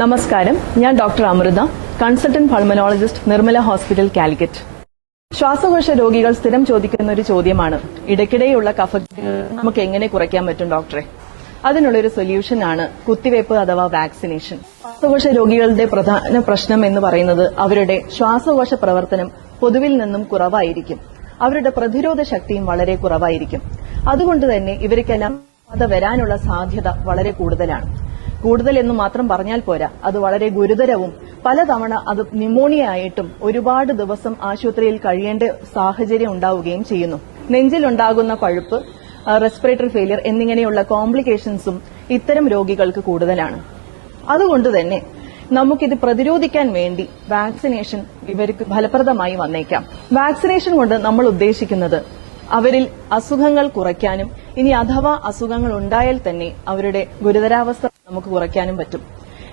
നമസ്കാരം, ഞാൻ doctor Amrita, consultant pulmonologist, Nirmala hospital, Calicut. ശ്വാസകോശ രോഗികൾ സ്ഥിരം ചോദിക്കുന്ന ഒരു ചോദ്യമാണ്, ഇടയ്ക്കിടെയുള്ള കഫക്കെട്ട് നമുക്ക് എങ്ങനെ കുറയ്ക്കാൻ പറ്റും ഡോക്ടറെ? അതിനുള്ളൊരു സൊല്യൂഷനാണ് കുത്തിവയ്പ് അഥവാ വാക്സിനേഷൻ. ശ്വാസകോശ രോഗികളുടെ പ്രധാന പ്രശ്നം എന്ന് പറയുന്നത് അവരുടെ ശ്വാസകോശ പ്രവർത്തനം പൊതുവിൽ നിന്നും കുറവായിരിക്കും. അവരുടെ പ്രതിരോധ ശക്തിയും വളരെ കുറവായിരിക്കും. അതുകൊണ്ട് തന്നെ ഇവർക്കെല്ലാം അത് വരാനുള്ള സാധ്യത വളരെ കൂടുതലാണ്. കൂടുതൽ എന്ന് മാത്രം പറഞ്ഞാൽ പോരാ, അത് വളരെ ഗുരുതരവും പലതവണ അത് ന്യൂമോണിയ ആയിട്ടും ഒരുപാട് ദിവസം ആശുപത്രിയിൽ കഴിയേണ്ട സാഹചര്യം ഉണ്ടാവുകയും ചെയ്യുന്നു. നെഞ്ചിലുണ്ടാകുന്ന പഴുപ്പ്, റെസ്പിറേറ്ററി ഫെയിലിയർ എന്നിങ്ങനെയുള്ള കോംപ്ലിക്കേഷൻസും ഇത്തരം രോഗികൾക്ക് കൂടുതലാണ്. അതുകൊണ്ട് തന്നെ നമുക്കിത് പ്രതിരോധിക്കാൻ വേണ്ടി വാക്സിനേഷൻ ഇവർക്ക് ഫലപ്രദമായി വന്നേക്കാം. വാക്സിനേഷൻ കൊണ്ട് നമ്മൾ ഉദ്ദേശിക്കുന്നത് അവരിൽ അസുഖങ്ങൾ കുറയ്ക്കാനും ഇനി അഥവാ അസുഖങ്ങൾ ഉണ്ടായാൽ തന്നെ അവരുടെ ഗുരുതരാവസ്ഥ നമുക്ക് കുറയ്ക്കാനും പറ്റും.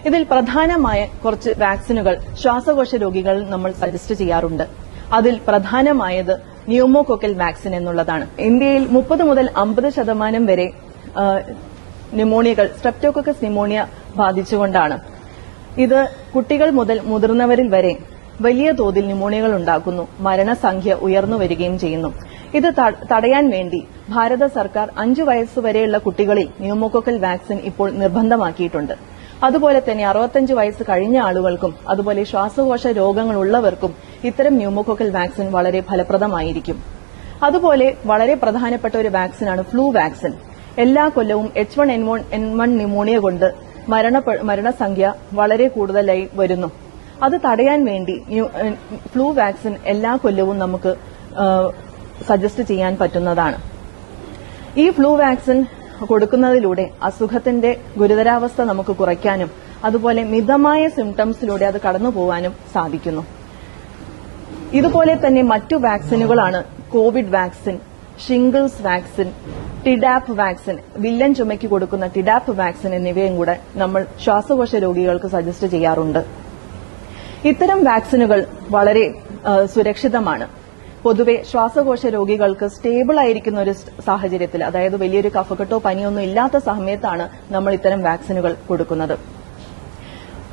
ഇതിൽ പ്രധാനമായ കുറച്ച് വാക്സിനുകൾ ശ്വാസകോശ രോഗികളിൽ നമ്മൾ സജസ്റ്റ് ചെയ്യാറുണ്ട്. അതിൽ പ്രധാനമായത് ന്യൂമോകോക്കൽ വാക്സിൻ എന്നുള്ളതാണ്. ഇന്ത്യയിൽ 30 മുതൽ 50% വരെ ന്യൂമോണിയകൾ സ്ട്രെപ്റ്റോകോക്കസ് ന്യൂമോണിയ ബാധിച്ചുകൊണ്ടാണ്. ഇത് കുട്ടികൾ മുതൽ മുതിർന്നവരിൽ വരെ വലിയ തോതിൽ ന്യൂമോണിയകൾ ഉണ്ടാക്കുന്നു. മരണസംഖ്യ ഉയർന്നു വരികയും ചെയ്യുന്നു. ഇത് തടയാൻ വേണ്ടി ഭാരത സർക്കാർ 5 വയസ്സുവരെയുള്ള കുട്ടികളിൽ ന്യൂമോകോക്കൽ വാക്സിൻ ഇപ്പോൾ നിർബന്ധമാക്കിയിട്ടുണ്ട്. അതുപോലെ തന്നെ 65 വയസ്സ് കഴിഞ്ഞ ആളുകൾക്കും അതുപോലെ ശ്വാസകോശ രോഗങ്ങളുള്ളവർക്കും ഇത്തരം ന്യൂമോകോക്കൽ വാക്സിൻ വളരെ ഫലപ്രദമായിരിക്കും. അതുപോലെ വളരെ പ്രധാനപ്പെട്ട ഒരു വാക്സിനാണ് ഫ്ലൂ വാക്സിൻ. എല്ലാ കൊല്ലവും H1N1 ന്യൂമോണിയ കൊണ്ട് മരണസംഖ്യ വളരെ കൂടുതലായി വരുന്നു. അത് തടയാൻ വേണ്ടി ഫ്ലൂ വാക്സിൻ എല്ലാ കൊല്ലവും നമുക്ക് സജസ്റ്റ് ചെയ്യാൻ പറ്റുന്നതാണ്. ഈ ഫ്ലൂ വാക്സിൻ കൊടുക്കുന്നതിലൂടെ അസുഖത്തിന്റെ ഗുരുതരാവസ്ഥ നമുക്ക് കുറയ്ക്കാനും അതുപോലെ മിതമായ സിംറ്റംസിലൂടെ അത് കടന്നുപോകാനും സാധിക്കുന്നു. ഇതുപോലെ തന്നെ മറ്റു വാക്സിനുകളാണ് Covid vaccine, shingles vaccine, Tdap vaccine, വില്ലൻ ചുമയ്ക്ക് കൊടുക്കുന്ന ടിഡാപ്പ് വാക്സിൻ എന്നിവയും കൂടെ നമ്മൾ ശ്വാസകോശ രോഗികൾക്ക് സജസ്റ്റ് ചെയ്യാറുണ്ട്. ഇത്തരം വാക്സിനുകൾ വളരെ സുരക്ഷിതമാണ്. പൊതുവെ ശ്വാസകോശ രോഗികൾക്ക് സ്റ്റേബിൾ ആയിരിക്കുന്ന ഒരു സാഹചര്യത്തിൽ, അതായത് വലിയൊരു കഫക്കെട്ടോ പനിയൊന്നും ഇല്ലാത്ത സമയത്താണ് നമ്മൾ ഇത്തരം വാക്സിനുകൾ കൊടുക്കുന്നത്.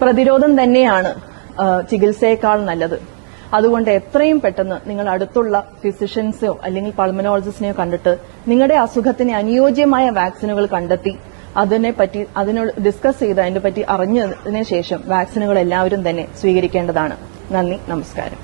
പ്രതിരോധം തന്നെയാണ് ചികിത്സയേക്കാൾ നല്ലത്. അതുകൊണ്ട് എത്രയും പെട്ടെന്ന് നിങ്ങൾ അടുത്തുള്ള ഫിസിഷ്യൻസോ അല്ലെങ്കിൽ പൾമനോളജിസ്റ്റിനെയോ കണ്ടിട്ട് നിങ്ങളുടെ അസുഖത്തിന് അനുയോജ്യമായ വാക്സിനുകൾ കണ്ടെത്തി അതിനോട് ഡിസ്കസ് ചെയ്ത് അതിനെ പറ്റി അറിഞ്ഞതിന് ശേഷം വാക്സിനുകൾ എല്ലാവരും തന്നെ സ്വീകരിക്കേണ്ടതാണ്. നന്ദി, നമസ്കാരം.